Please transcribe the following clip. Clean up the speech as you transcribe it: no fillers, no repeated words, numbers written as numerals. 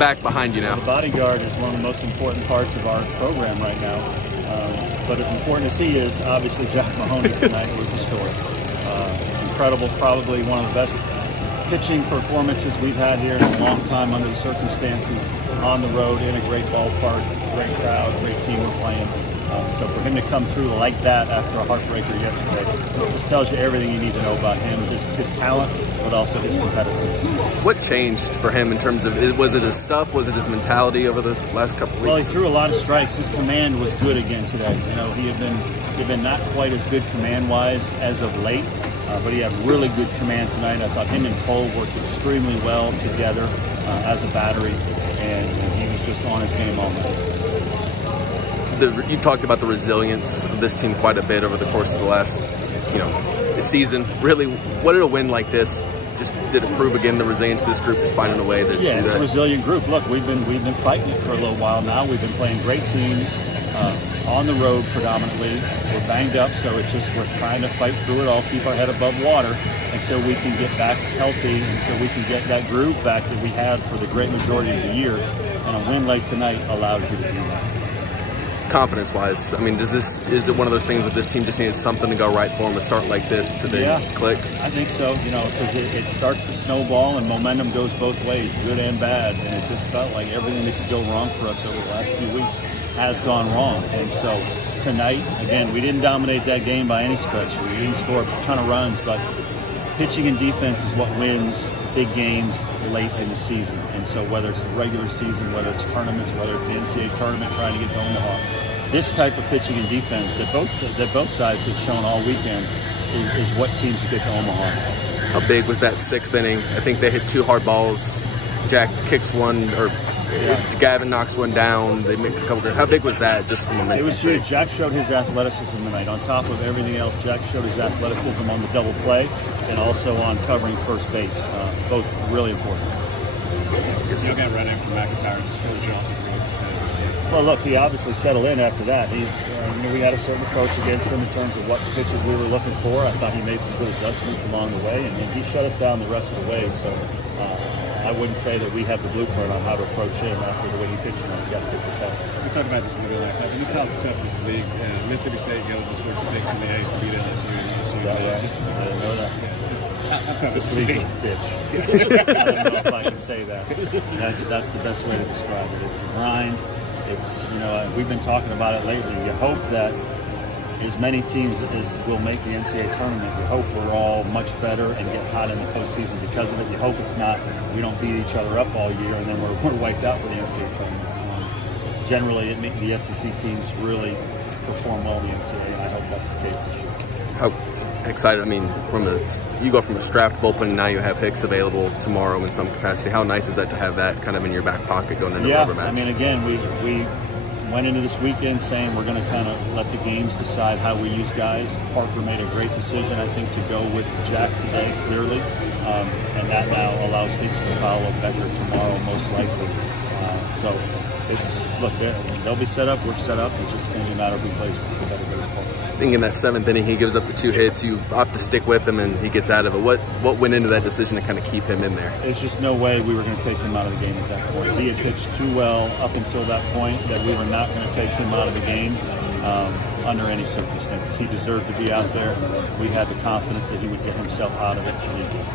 back behind you now? The bodyguard is one of the most important parts of our program right now. But as important as he is, obviously Jack Mahoney tonight was the story. Incredible, probably one of the best pitching performances we've had here in a long time under the circumstances, on the road, in a great ballpark, great crowd, great team we're playing. So for him to come through like that after a heartbreaker yesterday just tells you everything you need to know about him, his talent, but also his competitiveness. What changed for him in terms of, was it his stuff, was it his mentality over the last couple of weeks? Well, he threw a lot of strikes. His command was good again today. You know, he had been not quite as good command-wise as of late, but he had really good command tonight. I thought him and Cole worked extremely well together as a battery, and he was just on his game all night. You talked about the resilience of this team quite a bit over the course of the last, season. Really, what did a win like this did it prove again, the resilience of this group, just finding a way to do that? It's a resilient group. Look, we've been fighting it for a little while now. We've been playing great teams on the road predominantly. We're banged up, so it's just we're trying to fight through it all, keep our head above water until we can get back healthy, until we can get that groove back that we had for the great majority of the year. And a win like tonight allows you to do that. Confidence-wise, I mean, is it one of those things that this team just needed something to go right for them, a start like this to then click? I think so, because it starts to snowball and momentum goes both ways, good and bad, and it just felt like everything that could go wrong for us over the last few weeks has gone wrong. And so tonight, again, we didn't dominate that game by any stretch. We didn't score a ton of runs, but pitching and defense is what wins big games late in the season. And so whether it's the regular season, whether it's tournaments, whether it's the NCAA tournament trying to get to Omaha, this type of pitching and defense that both sides have shown all weekend is what teams get to Omaha. How big was that sixth inning? I think they hit 2 hard balls. Jack kicks one, or Gavin knocks one down. They make a couple. How big was that just from a mental? It was huge. Jack showed his athleticism tonight. On top of everything else, Jack showed his athleticism on the double play and also on covering first base. Both really important. You got right after McIntyre, just showed you off. Well, look, he obviously settled in after that. We had a certain approach against him in terms of what pitches we were looking for. I thought he made some good adjustments along the way, and he shut us down the rest of the way. So I wouldn't say that we have the blueprint on how to approach him after the way he pitched tonight. We got to take the call. We talked about this in the middle of the time. Just how tough this league. Mississippi State goes to score 6 in the 8th to beat LSU. I didn't know that. How tough this league's a bitch. I don't know if I can say that. That's the best way to describe it. It's a grind. It's, we've been talking about it lately. You hope that as many teams as will make the NCAA tournament, you hope we're all much better and get hot in the postseason because of it. You hope it's not, we don't beat each other up all year and then we're wiped out for the NCAA tournament. Generally, the SEC teams really perform well in the NCAA, and I hope that's the case this year. How excited, I mean, you go from a strapped bullpen and now you have Hicks available tomorrow in some capacity. How nice is that to have that kind of in your back pocket going into a rubber match? I mean, again, we went into this weekend saying we're going to kind of let the games decide how we use guys. Parker made a great decision, I think, to go with Jack today, clearly, and that now allows Hicks to follow Becker tomorrow, most likely. So look, they'll be set up, we're set up. It's just going to be a matter of who plays better baseball. I think in that 7th inning, he gives up the 2 hits. You opt to stick with him, and he gets out of it. What went into that decision to kind of keep him in there? There's just no way we were going to take him out of the game at that point. He had pitched too well up until that point that we were not going to take him out of the game under any circumstances. He deserved to be out there. We had the confidence that he would get himself out of it, and he did.